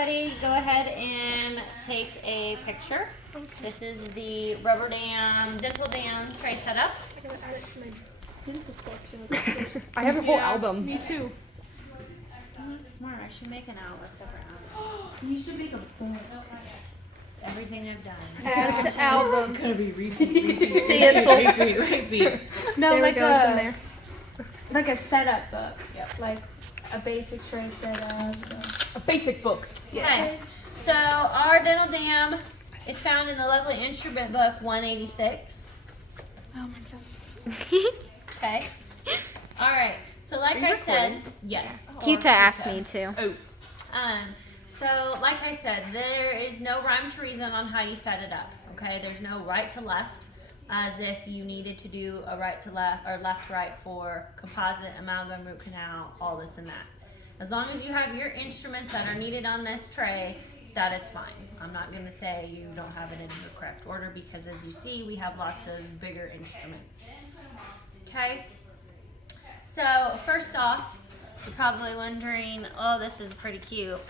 Everybody go ahead and take a picture. Okay. This is the rubber dam, dental dam tray setup. I gotta add it to my dental collection of pictures. I have a whole album. Me too. Someone's smart. I should make a separate album. You should make a book. Everything I've done. Add to album. Gonna be repeat. Dental. repeat. No, There like we go, it's in a there. like a setup book. Yep. Like a basic tray setup. A basic book. Okay. So our dental dam is found in the lovely instrument book 186. Oh, mine sounds Okay. All right. So like I said, yes. Kita asked me to. Oh. So like I said, there is no rhyme to reason on how you set it up. Okay. There's no right to left, as if you needed to do a right to left or left to right for composite, amalgam, root canal, all this and that. As long as you have your instruments that are needed on this tray, that is fine. I'm not going to say you don't have it in the correct order because as you see, we have lots of bigger instruments. Okay. So first off, you're probably wondering, oh, this is pretty cute.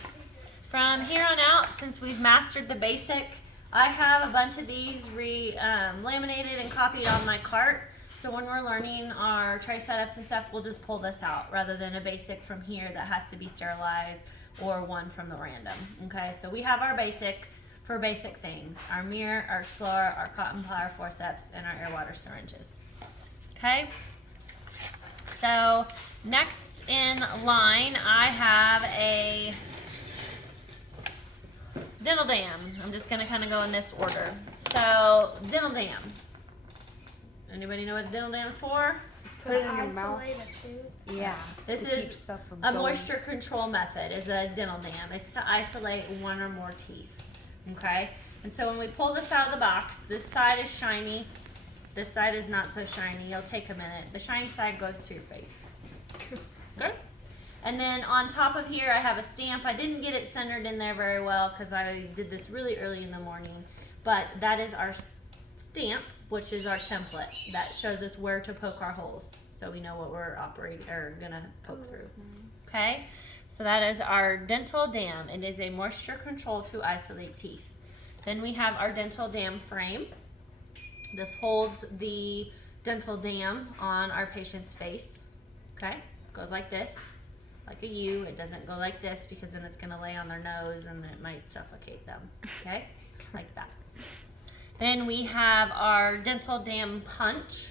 From here on out, since we've mastered the basic, I have a bunch of these laminated and copied on my cart. So when we're learning our tray setups and stuff, we'll just pull this out rather than a basic from here that has to be sterilized or one from the random. Okay, so we have our basic for basic things. Our mirror, our explorer, our cotton plier forceps, and our air water syringes. Okay, so next in line, I have a dental dam. I'm just gonna kind of go in this order. So dental dam. Anybody know what a dental dam is for? Put it in your mouth. Isolate a tooth. Yeah. This To keep is stuff from a going. moisture control method. Is a dental dam. It's to isolate one or more teeth. Okay. And so when we pull this out of the box, this side is shiny. This side is not so shiny. You'll take a minute. The shiny side goes to your face. Okay. And then on top of here, I have a stamp. I didn't get it centered in there very well because I did this really early in the morning. But that is our stamp, which is our template that shows us where to poke our holes, so we know what we're gonna poke through. Okay, so that is our dental dam. It is a moisture control to isolate teeth. Then we have our dental dam frame. This holds the dental dam on our patient's face. Okay, goes like this. Like a U. It doesn't go like this because then it's going to lay on their nose and it might suffocate them. Okay, like that. Then we have our dental dam punch.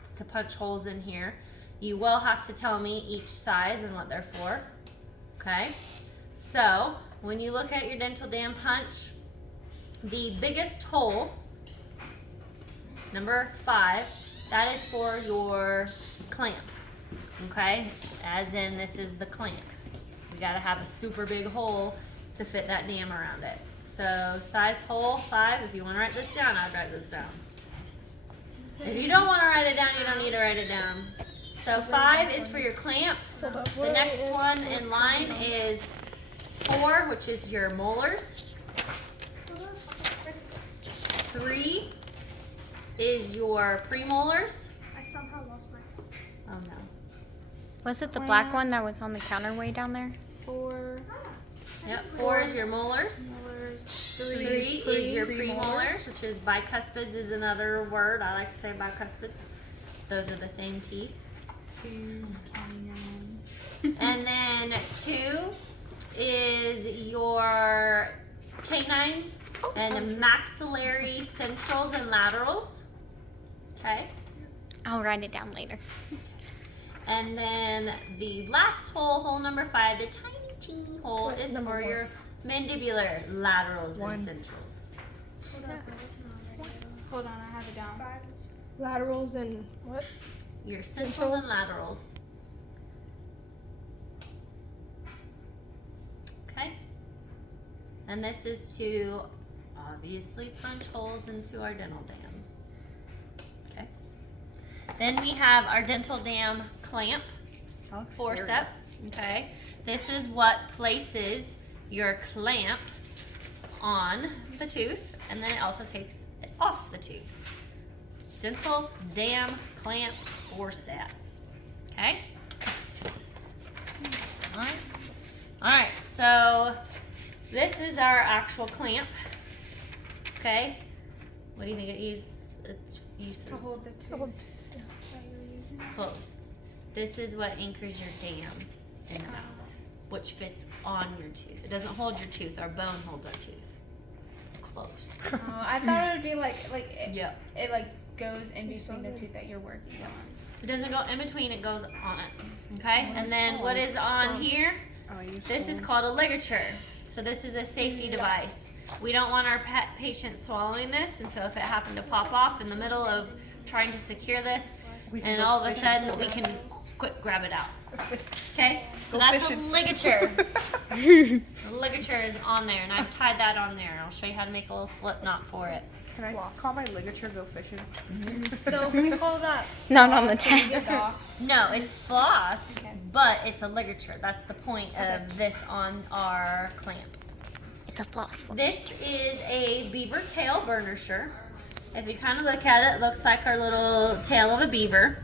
It's to punch holes in here. You will have to tell me each size and what they're for. Okay, so when you look at your dental dam punch, the biggest hole, number 5, that is for your clamp. Okay, as in this is the clamp. You gotta have a super big hole to fit that dam around it. So size hole 5, if you wanna write this down, I'd write this down. If you don't wanna write it down, you don't need to write it down. So 5 is for your clamp. The next one in line is 4, which is your molars. 3 is your premolars. I somehow lost my Oh no. Was it the black one that was on the counter way down there? 4 Yep, 4 is your molars. molars. 3 is your premolars, which is bicuspids is another word. I like to say bicuspids. Those are the same teeth. 2 canines. And then 2 is your canines and maxillary centrals and laterals. Okay. I'll write it down later. And then the last hole, hole number 5, the tiny teeny hole What, is number for one? your mandibular laterals and 1. centrals. Hold on, it's not right. Hold on, I have it down. Laterals and what? Your centrals and laterals. Okay. And this is to obviously punch holes into our dental dam. Okay. Then we have our dental dam clamp forcep. Okay. This is what places your clamp on the tooth, and then it also takes it off the tooth. Dental dam clamp forcep. Okay. All right. So This is our actual clamp. Okay. What do you think it's uses? To hold the tooth. hold- Close. This is what anchors your dam in the mouth, which fits on your tooth. It doesn't hold your tooth. Our bone holds our tooth. Close. Oh, I thought it would be like it, Yep. it like goes in between the tooth that you're working on. It doesn't go in between. It goes on it. Okay. And then what is on here? This is called a ligature. So this is a safety device. We don't want our pet patient swallowing this, and so if it happened to pop off in the middle of trying to secure this, and all of a sudden we can quick grab it out. Okay? So that's a ligature. The ligature is on there, and I've tied that on there. I'll show you how to make a little slip knot for it. Can I call my ligature go fishing? So we call that Not on the floss and tag. dock. No, it's floss, Okay. but it's a ligature. That's the point of this on our clamp. It's a floss. This is a beaver tail burnisher. If you kind of look at it, it looks like our little tail of a beaver.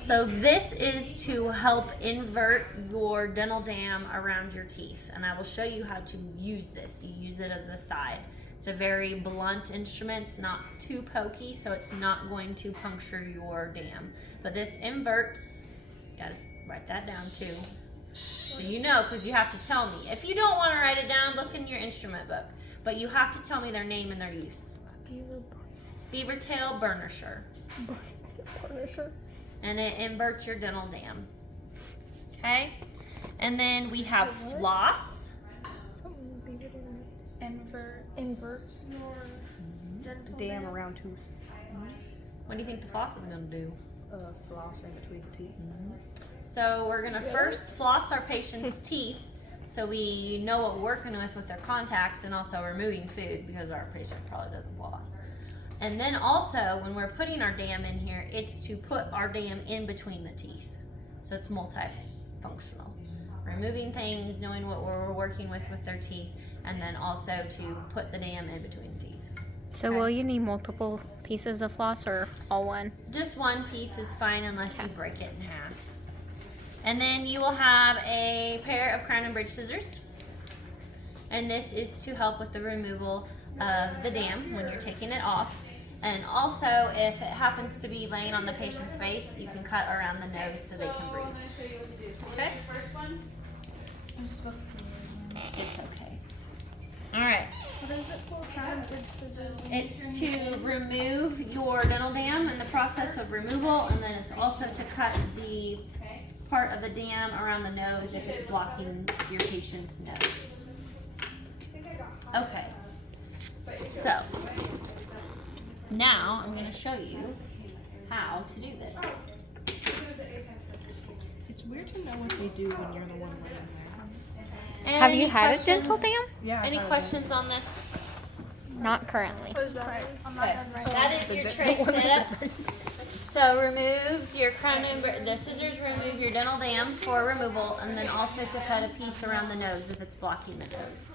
So this is to help invert your dental dam around your teeth. And I will show you how to use this. You use it as the side. It's a very blunt instrument. It's not too pokey, so it's not going to puncture your dam. But this inverts, gotta write that down too. So you know, because you have to tell me. If you don't want to write it down, look in your instrument book. But you have to tell me their name and their use. Beaver tail burnisher. Is it burnisher? And it inverts your dental dam. Okay? And then we have floss. Something bigger than Invert. inverts. Dam around tooth. What do you think the floss is going to do? Floss in between the teeth. So we're going to first floss our patient's teeth so we know what we're working with their contacts, and also removing food because our patient probably doesn't floss. And then also, when we're putting our dam in here, it's to put our dam in between the teeth. So it's multifunctional. Removing things, knowing what we're working with their teeth, and then also to put the dam in between the teeth. So will you need multiple pieces of floss or all one? Just one piece is fine unless you break it in half. And then you will have a pair of crown and bridge scissors. And this is to help with the removal of the dam when you're taking it off. And also, if it happens to be laying on the patient's face, you can cut around the nose so they can breathe. Okay? It's okay. All right. What is it for? Crown and bridge scissors. It's to remove your dental dam in the process of removal, and then it's also to cut the part of the dam around the nose if it's blocking your patient's nose. Okay. So, now I'm going to show you how to do this. It's weird to know what they do when you're the one laying there. Have you Any had a dental questions? dam? Yeah. Any questions on this? Not currently. What is that? Okay. That is your tray setup. So removes your crown and the scissors remove your dental dam for removal, and then also to cut a piece around the nose if it's blocking the nose.